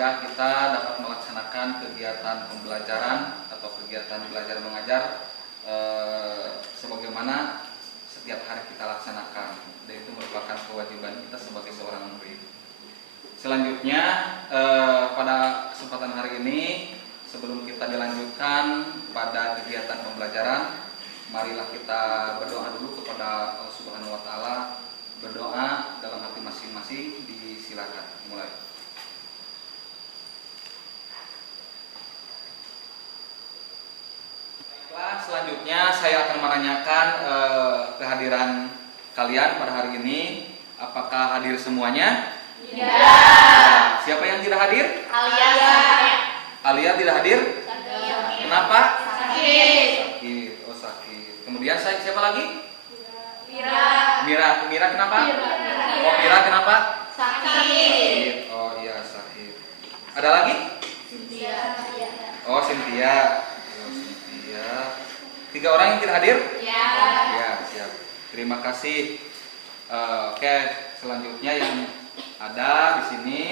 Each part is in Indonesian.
sehingga kita dapat melaksanakan kegiatan pembelajaran atau kegiatan belajar mengajar sebagaimana setiap hari kita laksanakan, dan itu merupakan kewajiban kita sebagai seorang murid. Selanjutnya pada kesempatan hari ini, sebelum kita dilanjutkan pada kegiatan pembelajaran, marilah kita berdoa dulu kepada Allah Subhanahu wa taala. Berdoa dalam hati masing-masing, disilakan mulai. Baiklah, selanjutnya saya akan menanyakan kehadiran kalian pada hari ini. Apakah hadir semuanya? Ya. Siapa yang tidak hadir? Alia. Alia tidak hadir? Sakit. Kenapa? Sakit. Sakit. Oh, sakit. Kemudian siapa lagi? Mira. Mira kenapa? Mira. Oh, Mira kenapa? Sakit. Oh iya, sakit. Ada lagi? Cynthia. Oh, Cynthia. Oh, Cynthia. 3 orang yang tidak hadir? Ya. Ya, siap. Terima kasih. Oke, selanjutnya yang ada di sini,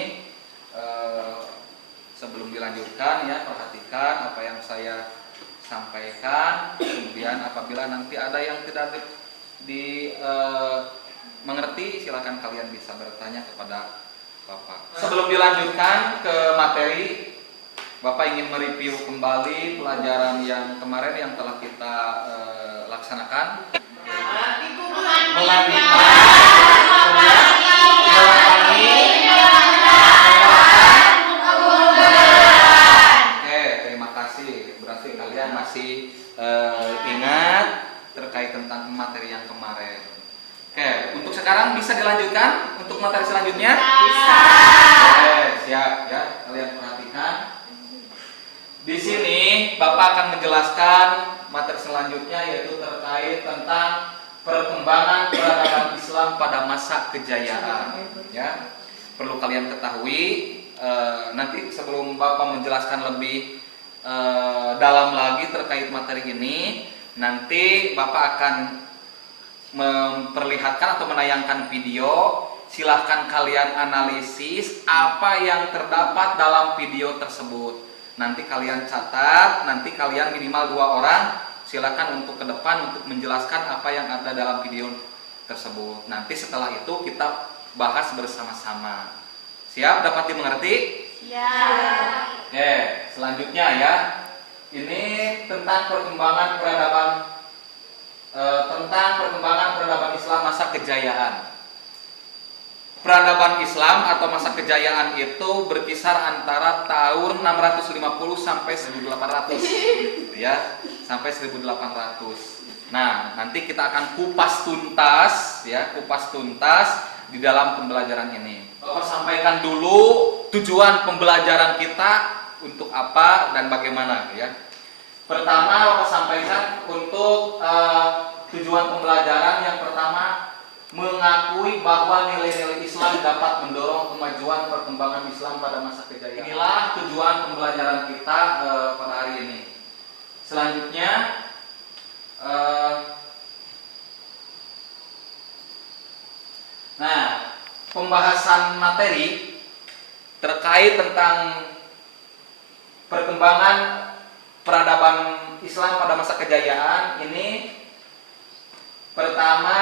sebelum dilanjutkan ya, perhatikan apa yang saya sampaikan. Kemudian apabila nanti ada yang tidak mengerti, silakan kalian bisa bertanya kepada Bapak. Sebelum dilanjutkan ke materi, Bapak ingin mereview kembali pelajaran yang kemarin yang telah kita laksanakan. Oke, terima kasih. Berarti kalian masih ingat terkait tentang materi yang kemarin. Oke, untuk sekarang bisa dilanjutkan untuk materi selanjutnya? Bisa. Oke, siap ya. Kalian perhatikan. Di sini Bapak akan menjelaskan materi selanjutnya, yaitu terkait tentang perkembangan peradaban Islam pada masa kejayaan. Ya, perlu kalian ketahui. Nanti sebelum Bapak menjelaskan lebih dalam lagi terkait materi ini, nanti Bapak akan memperlihatkan atau menayangkan video. Silahkan kalian analisis apa yang terdapat dalam video tersebut. Nanti kalian catat, nanti kalian minimal 2 orang. Silakan untuk ke depan untuk menjelaskan apa yang ada dalam video tersebut. Nanti setelah itu kita bahas bersama-sama. Siap? Dapat dimengerti? Ya. Oke, selanjutnya ya. Ini tentang perkembangan peradaban Islam masa kejayaan. Peradaban Islam atau masa kejayaan itu berkisar antara tahun 650 sampai 1800 ya, sampai 1800. Nah, nanti kita akan kupas tuntas di dalam pembelajaran ini. Bapak sampaikan dulu tujuan pembelajaran kita untuk apa dan bagaimana ya. Pertama, Bapak sampaikan untuk tujuan pembelajaran yang pertama, mengakui bahwa nilai-nilai Islam dapat mendorong kemajuan perkembangan Islam pada masa kejayaan. Inilah tujuan pembelajaran kita pada hari ini. Selanjutnya, pembahasan materi terkait tentang perkembangan peradaban Islam pada masa kejayaan ini. Pertama,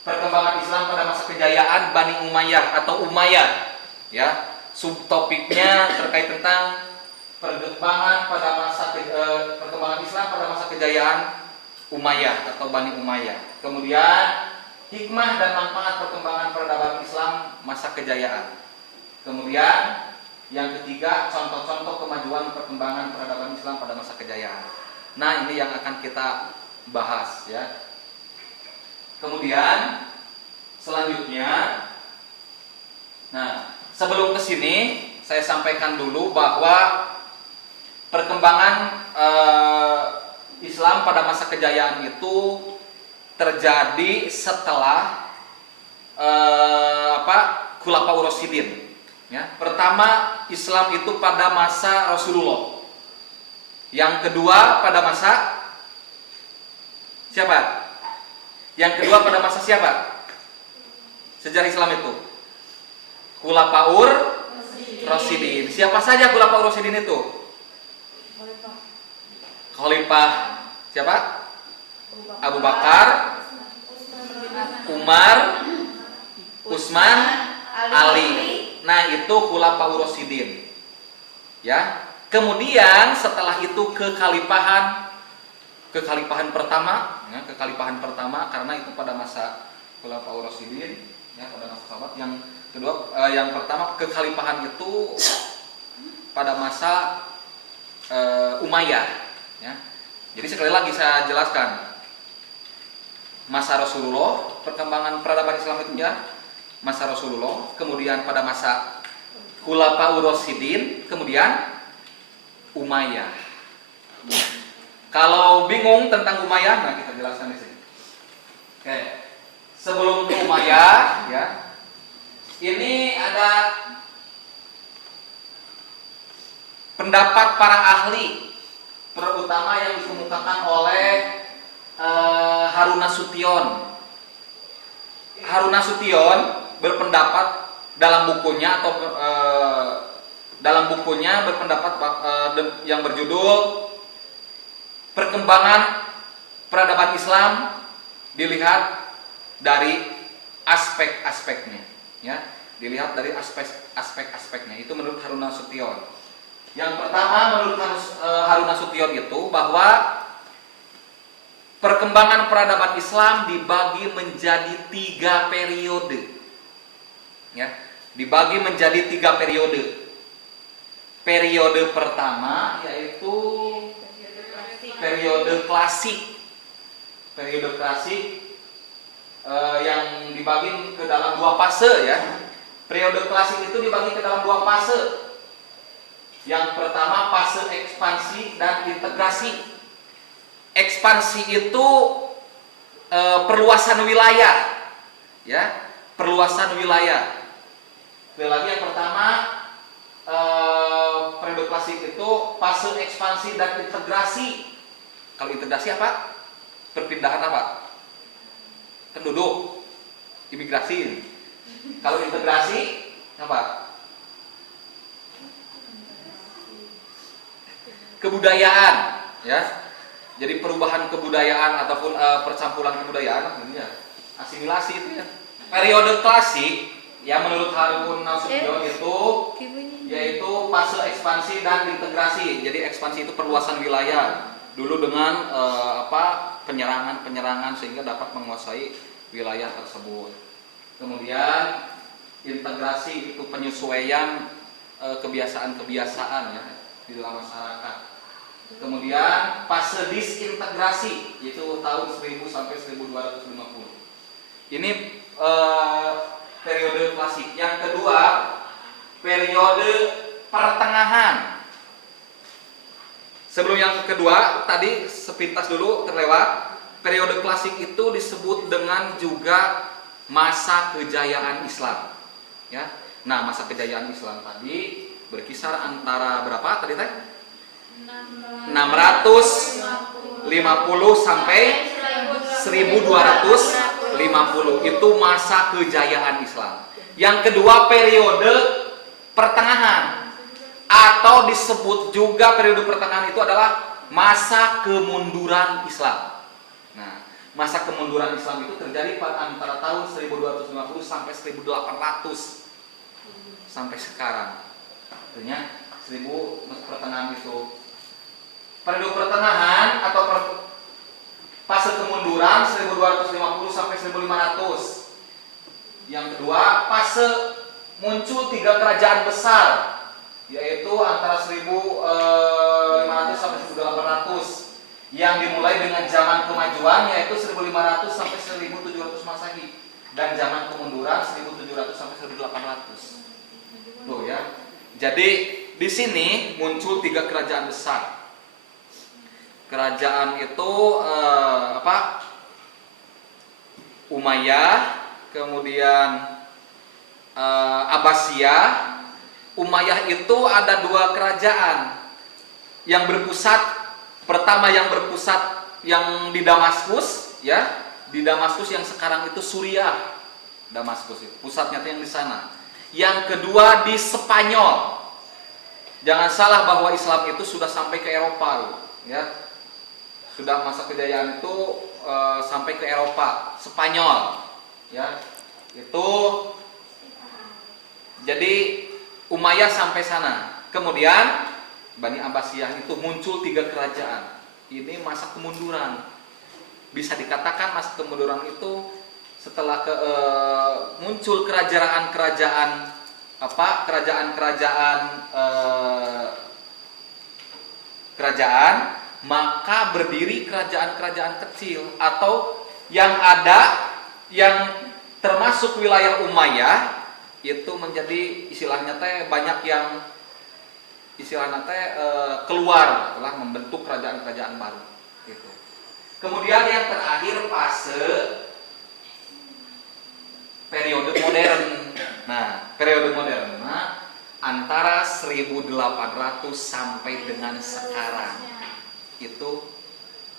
perkembangan Islam pada masa kejayaan Bani Umayyah atau Umayyah ya. Subtopiknya terkait tentang perkembangan Islam pada masa kejayaan Umayyah atau Bani Umayyah. Kemudian hikmah dan manfaat perkembangan peradaban Islam masa kejayaan. Kemudian yang ketiga, contoh-contoh kemajuan perkembangan peradaban Islam pada masa kejayaan. Nah, ini yang akan kita bahas ya. Kemudian selanjutnya, sebelum ke sini saya sampaikan dulu bahwa perkembangan Islam pada masa kejayaan itu terjadi setelah Khulafaur Rasyidin. Ya, pertama Islam itu pada masa Rasulullah. Yang kedua pada masa siapa? Yang kedua pada masa siapa? Sejarah Islam itu Khulafaur Rasyidin. Siapa saja Khulafaur Rasyidin itu? Khalifah siapa? Abu Bakar, Umar, Utsman, Ali. Nah, itu Khulafaur Rasyidin. Ya. Kemudian setelah itu kekhalifahan pertama, ya, kekhalifahan pertama karena itu pada masa Khulafaur Rasyidin, ya, pada masa sahabat. Yang kedua, yang pertama kekhalifahan itu pada masa Umayyah, ya. Jadi sekali lagi saya jelaskan, masa Rasulullah, perkembangan peradaban Islam itu ya, masa Rasulullah, kemudian pada masa Khulafaur Rasyidin, kemudian Umayyah. Kalau bingung tentang Umayyah, nah kita jelaskan di sini. Oke. Sebelum ke Umayyah, ya. Ini ada pendapat para ahli, terutama yang dikemukakan oleh Harun Nasution. Harun Nasution berpendapat dalam bukunya berpendapat yang berjudul Perkembangan Peradaban Islam dilihat dari aspek-aspeknya, ya, dilihat dari aspek-aspeknya. Itu menurut Harun Nasution. Yang pertama menurut Harun Nasution itu bahwa perkembangan peradaban Islam dibagi menjadi 3 periode, ya, dibagi menjadi 3 periode. Periode pertama yaitu periode klasik. Periode klasik yang dibagi ke dalam 2 fase, ya. Periode klasik itu dibagi ke dalam 2 fase. Yang pertama fase ekspansi dan integrasi. Ekspansi itu perluasan wilayah, ya, perluasan wilayah. Sekali lagi, yang pertama periode klasik itu fase ekspansi dan integrasi. Kalau integrasi apa? Perpindahan apa? Penduduk, imigrasi. Kalau integrasi apa? Kebudayaan, ya. Jadi perubahan kebudayaan ataupun percampuran kebudayaan, ini ya, asimilasi itu ya. Periode klasik, ya, menurut Harun Nasution itu yaitu fase ekspansi dan integrasi. Jadi ekspansi itu perluasan wilayah dulu dengan penyerangan sehingga dapat menguasai wilayah tersebut. Kemudian integrasi itu penyesuaian kebiasaan-kebiasaan, ya, di dalam masyarakat. Kemudian fase disintegrasi yaitu tahun 1000 sampai 1250. Ini periode klasik. Yang kedua, periode pertengahan. Sebelum yang kedua, tadi sepintas dulu terlewat. Periode klasik itu disebut dengan juga masa kejayaan Islam, ya. Nah, masa kejayaan Islam tadi berkisar antara berapa tadi teh? 650 sampai 1250. Itu masa kejayaan Islam. Yang kedua, periode pertengahan, atau disebut juga periode pertengahan itu adalah masa kemunduran Islam. Nah, masa kemunduran Islam itu terjadi pada antara tahun 1250 sampai 1800 sampai sekarang. Artinya 1000 pertengahan itu. Periode pertengahan atau fase kemunduran 1250 sampai 1500. Yang kedua, fase muncul 3 kerajaan besar, yaitu antara 1500 sampai 1800, yang dimulai dengan zaman kemajuan yaitu 1500 sampai 1700 Masehi, dan zaman kemunduran 1700 sampai 1800. Tuh, ya. Jadi di sini muncul 3 kerajaan besar. Kerajaan itu Umayyah, kemudian Abbasiyah. Umayyah itu ada 2 kerajaan yang berpusat. Pertama yang berpusat yang di Damaskus, ya, di Damaskus yang sekarang itu Suriah. Damaskus itu pusatnya yang di sana. Yang kedua di Spanyol. Jangan salah bahwa Islam itu sudah sampai ke Eropa, ya. Sudah masa kejayaan itu sampai ke Eropa, Spanyol, ya. Itu jadi Umayyah sampai sana. Kemudian Bani Abbasiyah itu muncul 3 kerajaan. Ini masa kemunduran. Bisa dikatakan masa kemunduran itu setelah muncul kerajaan-kerajaan kerajaan, maka berdiri kerajaan-kerajaan kecil atau yang termasuk wilayah Umayyah itu menjadi istilahnya teh banyak yang istilahnya teh keluar telah membentuk kerajaan-kerajaan baru gitu. Kemudian yang terakhir fase periode modern. Nah, periode modern antara 1800 sampai dengan sekarang itu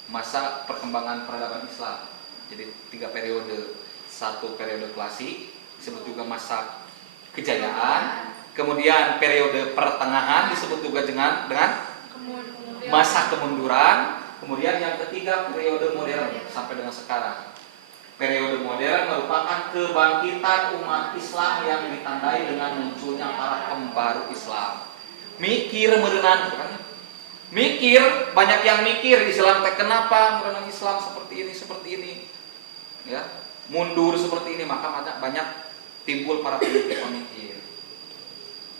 masa perkembangan peradaban Islam. Jadi 3 periode. 1 periode klasik disebut juga masa kejayaan, kemudian periode pertengahan disebut juga dengan masa kemunduran, kemudian yang ketiga periode modern sampai dengan sekarang. Periode modern merupakan kebangkitan umat Islam yang ditandai dengan munculnya para pembaru Islam. Mikir merenang, kan? Mikir, banyak yang mikir Islam teh kenapa merenang Islam seperti ini, ya, mundur seperti ini, maka banyak timbul para pemikir.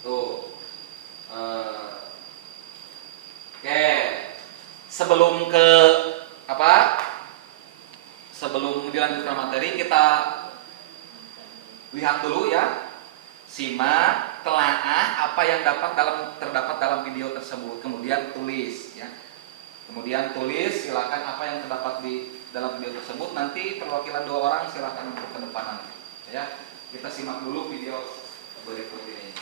Tuh, oke. Sebelum dilanjutkan materi, kita lihat dulu ya, simak, telaah apa yang terdapat dalam video tersebut, kemudian tulis ya. Kemudian tulis, silakan apa yang terdapat di dalam video tersebut, nanti perwakilan 2 orang silakan untuk ke depan nanti. Ya, kita simak dulu video berikut ini.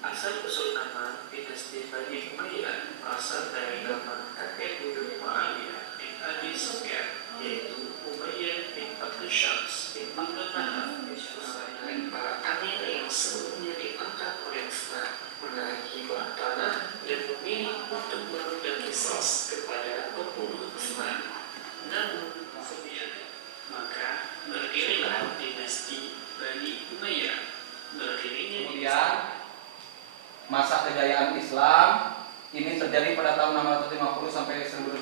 Asal-usul nama dinasti Bani Umayyah berasal dari nama kakek buyut Muawiyah bin Abi Sufyan, yaitu Umayyah bin Abdul Syams bin Abdul Manaf bin Husayn. Para amir yang sebelumnya diangkat oleh Islam menaiki bawah tanah dan memilih untuk menunda kisos kepada pembunuh Islam. Namun kemudian maka berdirilah dinasti Bani Umayyah. Kemudian masa kejayaan Islam ini terjadi pada tahun 650 sampai 1050.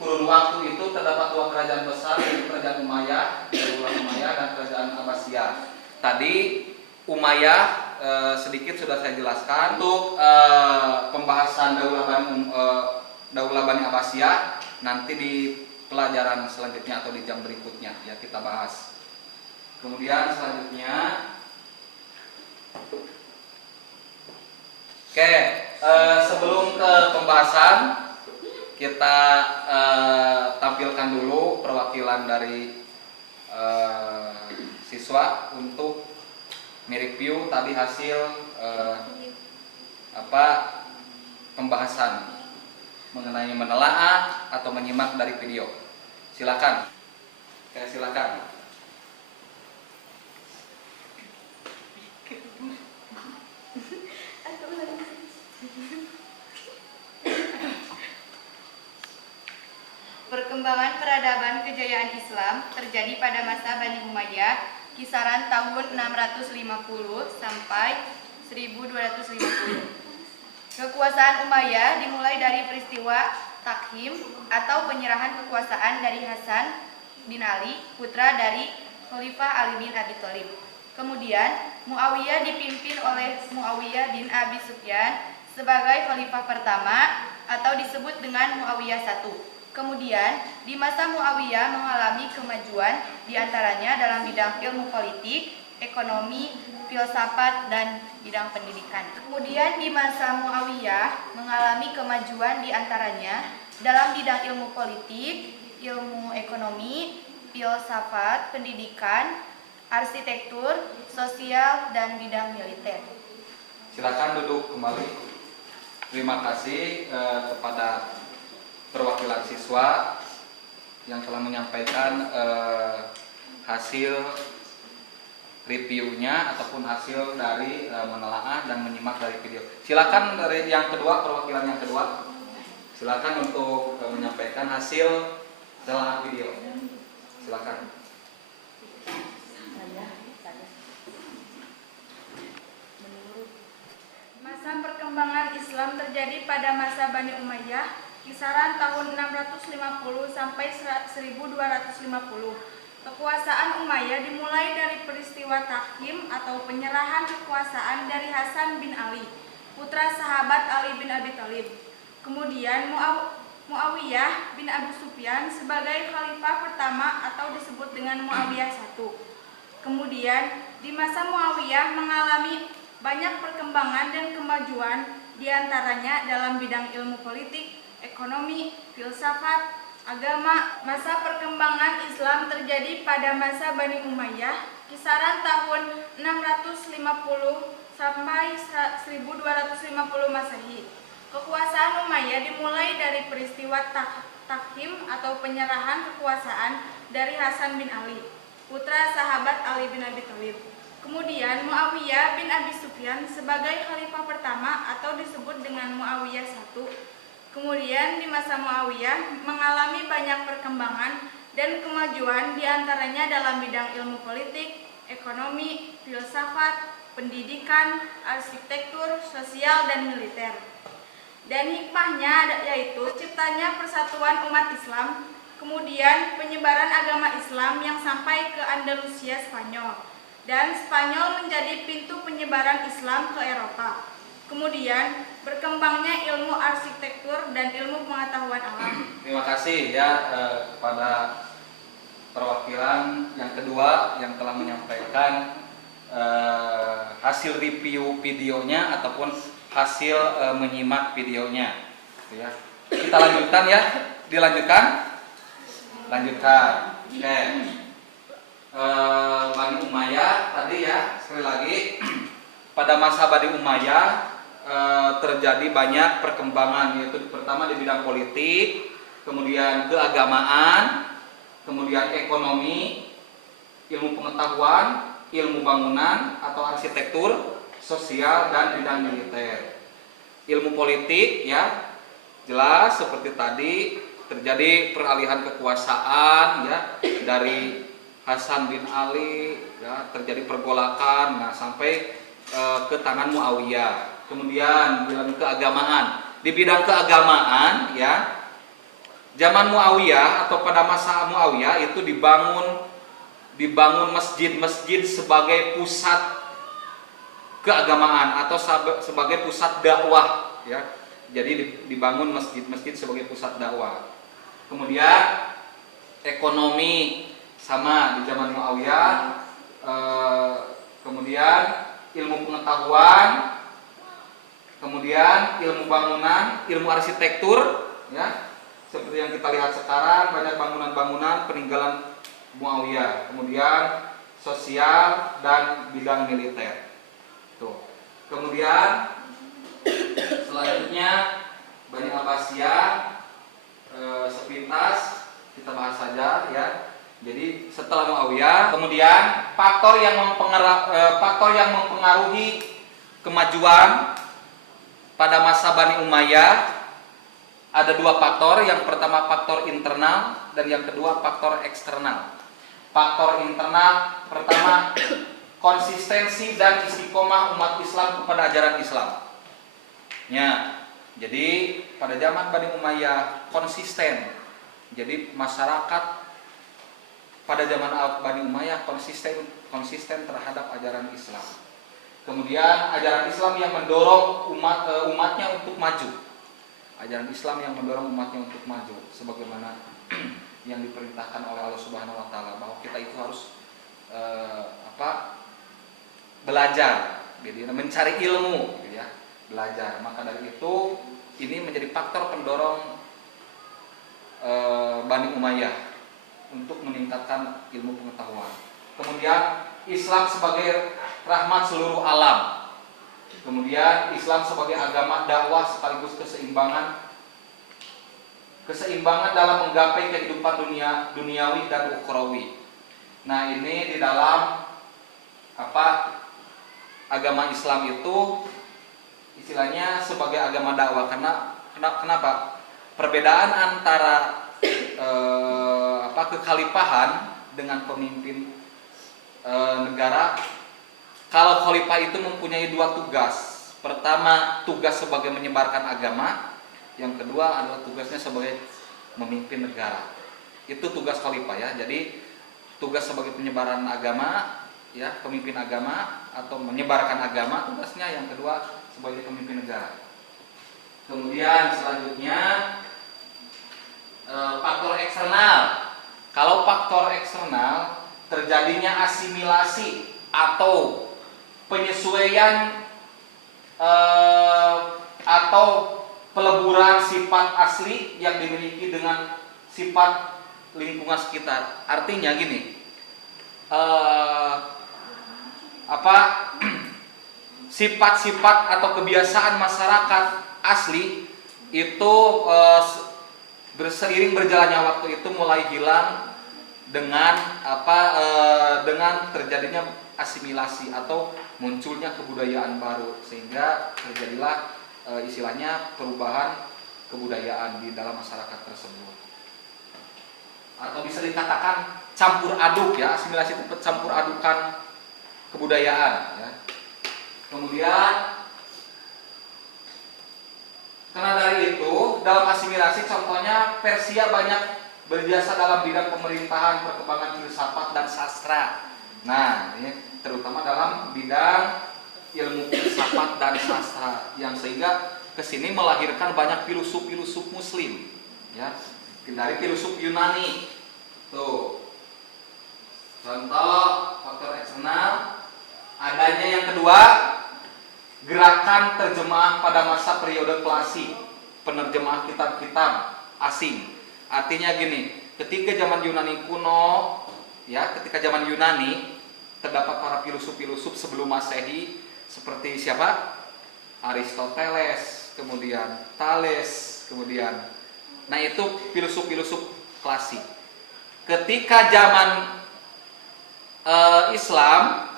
Kurun waktu itu terdapat 2 kerajaan besar, yaitu kerajaan Umayyah, dan kerajaan Abbasiyah. Tadi Umayyah sedikit sudah saya jelaskan. Untuk pembahasan Daulah Bani Abbasiyah nanti di pelajaran selanjutnya atau di jam berikutnya ya kita bahas. Kemudian selanjutnya, oke, sebelum ke pembahasan kita tampilkan dulu perwakilan dari siswa untuk mereview tadi hasil pembahasan mengenai menelaah atau menyimak dari video. Silakan. Oke, silakan. Perkembangan peradaban kejayaan Islam terjadi pada masa Bani Umayyah kisaran tahun 650 sampai 1250. Kekuasaan Umayyah dimulai dari peristiwa takhim atau penyerahan kekuasaan dari Hasan bin Ali, putra dari Khalifah Ali bin Abi Thalib. Kemudian Muawiyah dipimpin oleh Muawiyah bin Abi Sufyan sebagai khalifah pertama atau disebut dengan Muawiyah I. Kemudian, di masa Muawiyah mengalami kemajuan diantaranya dalam bidang ilmu politik, ekonomi, filsafat, dan bidang pendidikan. Kemudian di masa Muawiyah mengalami kemajuan diantaranya dalam bidang ilmu politik, ilmu ekonomi, filsafat, pendidikan, arsitektur, sosial, dan bidang militer. Silakan duduk kembali. Terima kasih kepada perwakilan siswa yang telah menyampaikan hasil reviewnya ataupun hasil dari menelaah dan menyimak dari video. Silakan dari yang kedua, perwakilan yang kedua. Silakan untuk menyampaikan hasil telah video. Silakan. Masa perkembangan Islam terjadi pada masa Bani Umayyah, kisaran tahun 650 sampai 1250. Kekuasaan Umayyah dimulai dari peristiwa takhim atau penyerahan kekuasaan dari Hasan bin Ali, putra sahabat Ali bin Abi Thalib. Kemudian Muawiyah bin Abu Sufyan sebagai khalifah pertama atau disebut dengan Muawiyah I. Kemudian di masa Muawiyah mengalami banyak perkembangan dan kemajuan, diantaranya dalam bidang ilmu politik, ekonomi, filsafat, agama. Masa perkembangan Islam terjadi pada masa Bani Umayyah, kisaran tahun 650 sampai 1250 Masehi. Kekuasaan Umayyah dimulai dari peristiwa takhim atau penyerahan kekuasaan dari Hasan bin Ali, putra sahabat Ali bin Abi Thalib. Kemudian Muawiyah bin Abi Sufyan sebagai khalifah pertama atau disebut dengan Muawiyah I. Kemudian di masa Muawiyah mengalami banyak perkembangan dan kemajuan, diantaranya dalam bidang ilmu politik, ekonomi, filsafat, pendidikan, arsitektur, sosial, dan militer. Dan hikmahnya yaitu ciptanya persatuan umat Islam, kemudian penyebaran agama Islam yang sampai ke Andalusia Spanyol, dan Spanyol menjadi pintu penyebaran Islam ke Eropa. Kemudian berkembangnya ilmu arsitektur dan ilmu pengetahuan alam. Terima kasih ya kepada perwakilan yang kedua yang telah menyampaikan hasil review videonya ataupun hasil menyimak videonya. Ya. Kita lanjutkan ya, dilanjutkan. Lanjutkan. Oke. Bani Umayyah tadi ya, sekali lagi pada masa Bani Umayyah terjadi banyak perkembangan, yaitu pertama di bidang politik, kemudian keagamaan, kemudian ekonomi, ilmu pengetahuan, ilmu bangunan atau arsitektur, sosial, dan bidang militer. Ilmu politik ya jelas seperti tadi terjadi peralihan kekuasaan ya dari Hasan bin Ali ya, terjadi pergolakan sampai ke tangan Muawiyah. Kemudian bidang keagamaan, di bidang keagamaan ya zaman Muawiyah atau pada masa Muawiyah itu dibangun masjid-masjid sebagai pusat keagamaan atau sebagai pusat dakwah ya. Jadi dibangun masjid-masjid sebagai pusat dakwah. Kemudian ekonomi sama di zaman Muawiyah. Kemudian ilmu pengetahuan, kemudian ilmu bangunan, ilmu arsitektur ya. Seperti yang kita lihat sekarang banyak bangunan-bangunan peninggalan Muawiyah. Kemudian sosial dan bidang militer. Kemudian selanjutnya Bani Abbasiyah sepintas kita bahas saja ya. Jadi setelah Muawiyah, kemudian faktor yang mempengaruhi kemajuan pada masa Bani Umayyah ada dua faktor. Yang pertama faktor internal dan yang kedua faktor eksternal. Faktor internal pertama konsistensi dan istiqomah umat Islam kepada ajaran Islam. Ya, jadi pada zaman Bani Umayyah konsisten. Jadi masyarakat pada zaman Bani Umayyah konsisten terhadap ajaran Islam. Kemudian ajaran Islam yang mendorong umatnya untuk maju. Ajaran Islam yang mendorong umatnya untuk maju, sebagaimana yang diperintahkan oleh Allah Subhanahu Wa Taala bahwa kita itu harus belajar, gitu, mencari ilmu, gitu ya, belajar. Maka dari itu ini menjadi faktor pendorong Bani Umayyah untuk meningkatkan ilmu pengetahuan. Kemudian Islam sebagai rahmat seluruh alam. Kemudian Islam sebagai agama dakwah sekaligus keseimbangan dalam menggapai kehidupan duniawi dan ukhrawi. Nah, ini di dalam agama Islam itu istilahnya sebagai agama dakwah. Kenapa? Perbedaan antara kekhalifahan dengan pemimpin negara. Kalau khalifah itu mempunyai dua tugas. Pertama, tugas sebagai menyebarkan agama. Yang kedua adalah tugasnya sebagai memimpin negara. Itu tugas khalifah ya. Jadi tugas sebagai penyebaran agama, ya, pemimpin agama atau menyebarkan agama, tugasnya yang kedua sebagai pemimpin negara. Kemudian selanjutnya faktor eksternal. Kalau faktor eksternal, terjadinya asimilasi atau penyesuaian atau peleburan sifat asli yang dimiliki dengan sifat lingkungan sekitar. Artinya gini, sifat-sifat atau kebiasaan masyarakat asli itu seiring berjalannya waktu itu mulai hilang dengan dengan terjadinya asimilasi atau munculnya kebudayaan baru, sehingga terjadilah istilahnya perubahan kebudayaan di dalam masyarakat tersebut. Atau bisa dikatakan campur aduk ya, asimilasi itu campur adukan kebudayaan ya. Kemudian karena dari itu dalam asimilasi contohnya Persia banyak berjasa dalam bidang pemerintahan, perkembangan filsafat dan sastra. Nah, ini terutama dalam bidang ilmu filsafat dan sastra yang sehingga kesini melahirkan banyak filosof-filosof Muslim, ya, dari filosof Yunani. Tuh, contoh faktor eksternal. Adanya yang kedua, gerakan terjemahan pada masa periode klasik, penerjemah kitab-kitab asing. Artinya gini, ketika zaman Yunani kuno, ya, ketika zaman Yunani terdapat para filosof-filosof sebelum Masehi seperti siapa? Aristoteles, kemudian Thales, kemudian nah itu filosof-filosof klasik. Ketika zaman Islam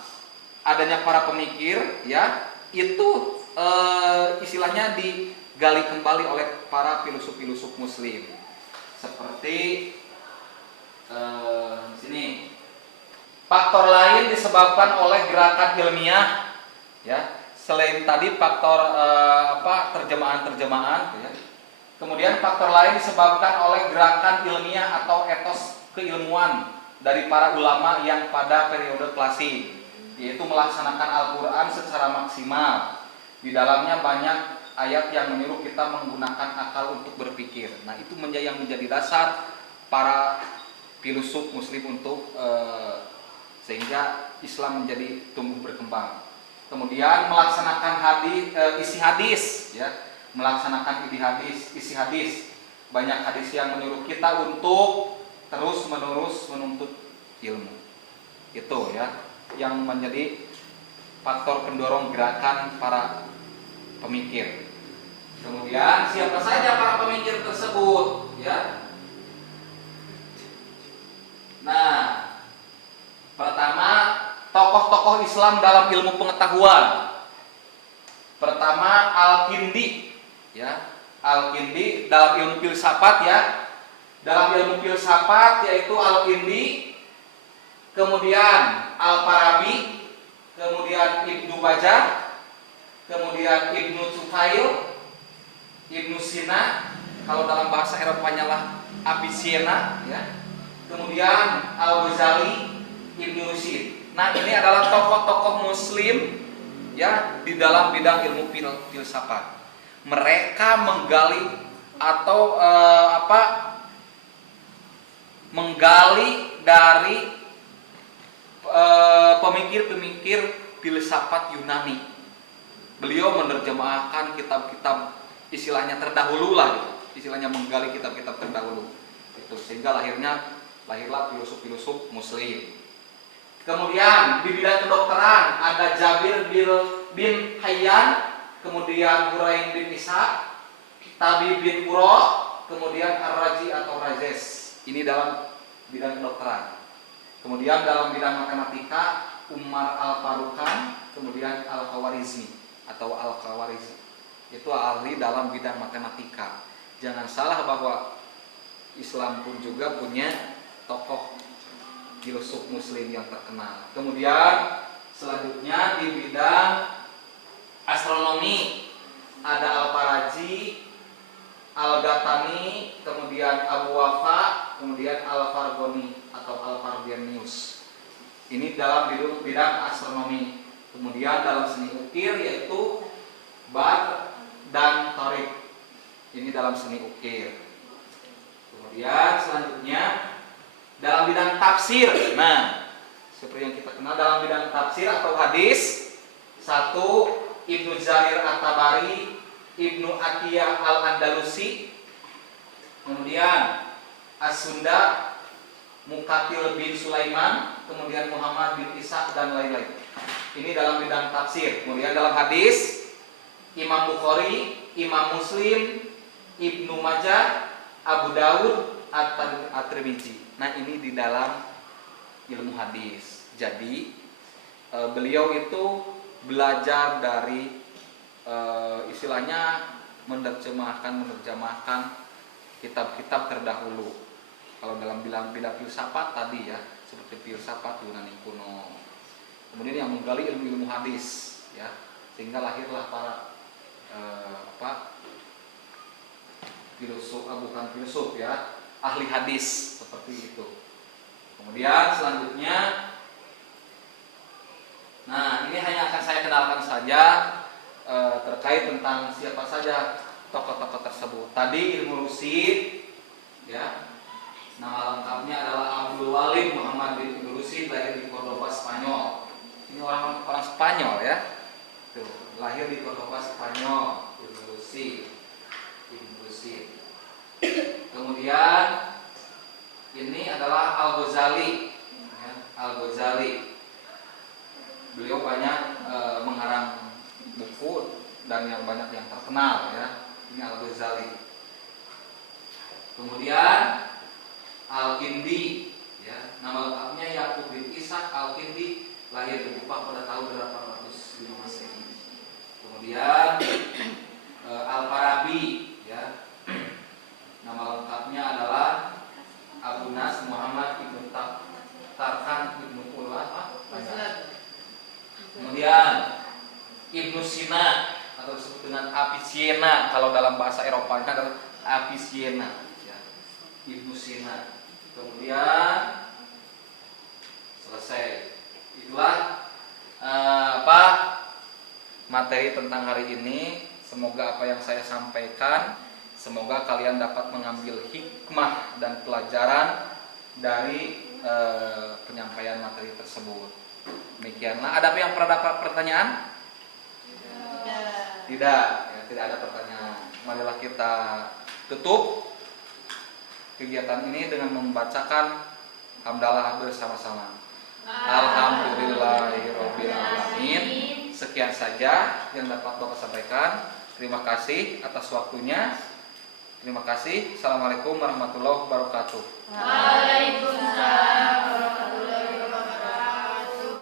adanya para pemikir, ya, itu istilahnya digali kembali oleh para filosof-filosof Muslim. Seperti sini. Faktor lain disebabkan oleh gerakan ilmiah, ya. Selain tadi faktor terjemahan, ya. Kemudian faktor lain disebabkan oleh gerakan ilmiah atau etos keilmuan dari para ulama yang pada periode klasik, yaitu melaksanakan Al-Quran secara maksimal. Di dalamnya banyak ayat yang menyuruh kita menggunakan akal untuk berpikir. Nah, itu yang menjadi dasar para filosof Muslim untuk sehingga Islam menjadi tumbuh berkembang. Kemudian melaksanakan isi hadis, ya, melaksanakan isi hadis. Banyak hadis yang menyuruh kita untuk terus menerus menuntut ilmu. Itu ya, yang menjadi faktor pendorong gerakan para pemikir. Kemudian siapa saja para pemikir tersebut, ya? Nah, pertama, tokoh-tokoh Islam dalam ilmu pengetahuan. Pertama, Al-Kindi, ya. Al-Kindi dalam ilmu filsafat, ya. Dalam ilmu filsafat yaitu Al-Kindi, kemudian Al-Farabi, kemudian Ibnu Bajjah, kemudian Ibnu Tufail, Ibnu Sina, kalau dalam bahasa Eropanya lah Avicenna, ya. Kemudian Al-Ghazali, Ibnu Rushd. Nah, ini adalah tokoh-tokoh Muslim, ya, di dalam bidang ilmu filsafat. Mereka menggali atau menggali dari pemikir-pemikir filsafat Yunani. Beliau menerjemahkan kitab-kitab istilahnya terdahulu lah, gitu. Istilahnya menggali kitab-kitab terdahulu. Itu sehingga lahirlah filosof-filosof Muslim. Kemudian di bidang kedokteran ada Jabir bin bin Hayyan, kemudian Hurain bin Ishaq, Tabi bin Qura, kemudian Ar-Raji atau Rajes. Ini dalam bidang kedokteran. Kemudian dalam bidang matematika Umar Al-Faruqan, kemudian Al-Khawarizmi atau Al-Khawarizmi. Itu ahli dalam bidang matematika. Jangan salah bahwa Islam pun juga punya tokoh filsuf muslim yang terkenal. Kemudian selanjutnya di bidang astronomi ada Al-Faraji, Al-Ghatani, kemudian Abu Wafa, kemudian Al-Fargoni atau Al-Farbianius. Ini dalam bidang astronomi. Kemudian dalam seni ukir yaitu Badr dan Tariq. Ini dalam seni ukir. Kemudian selanjutnya dalam bidang tafsir. Nah, seperti yang kita kenal dalam bidang tafsir atau hadis, satu Ibnu Jarir At-Tabari, Ibnu Atiyah Al-Andalusi, kemudian As-Sunda, Muqatil bin Sulaiman, kemudian Muhammad bin Ishaq dan lain-lain. Ini dalam bidang tafsir. Kemudian dalam hadis, Imam Bukhari, Imam Muslim, Ibnu Majah, Abu Dawud, At-Tirmidzi. Nah, ini di dalam ilmu hadis. Jadi beliau itu belajar dari istilahnya menerjemahkan kitab-kitab terdahulu. Kalau dalam bidang filsafat tadi ya, seperti filsafat Yunani kuno. Kemudian yang menggali ilmu-ilmu hadis ya, sehingga lahirlah para filsuf, bukan filsuf ya, ahli hadis seperti itu. Kemudian selanjutnya, nah ini hanya akan saya kenalkan saja terkait tentang siapa saja tokoh-tokoh tersebut. Tadi ilmu Rusyid ya, nama lengkapnya adalah Abdul Walid Muhammad bin Rusyid, lahir di Cordoba, Spanyol. Ini orang Spanyol ya. Tuh, lahir di Cordoba, Spanyol, Ibnu Rusyid. Kemudian ini adalah Al-Ghazali ya, Al-Ghazali. Beliau banyak mengarang buku dan yang banyak yang terkenal ya. Ini Al-Ghazali. Kemudian Al-Kindi ya, nama lengkapnya Yaqub bin Ishaq Al-Kindi, lahir di Kufah pada tahun 805 Masehi. Kemudian Al-Farabi ya, nama lengkapnya adalah Abu Nas Muhammad Ibnu Tarkan Ibnu Qullah. Kemudian Ibnu Sina atau disebut dengan Avicenna, kalau dalam bahasa Eropanya adalah Avicenna ya. Ibnu Sina. Kemudian selesai. Itulah materi tentang hari ini. Semoga apa yang saya sampaikan, semoga kalian dapat mengambil hikmah dan pelajaran dari penyampaian materi tersebut. Demikianlah. Ada yang pernah dapat pertanyaan? Tidak, ya, tidak ada pertanyaan. Marilah kita tutup kegiatan ini dengan membacakan hamdalah bersama-sama. Alhamdulillahirabbil alamin. Sekian saja yang dapat Bapak sampaikan. Terima kasih atas waktunya. Terima kasih. Assalamualaikum warahmatullahi wabarakatuh. Waalaikumsalam warahmatullahi wabarakatuh.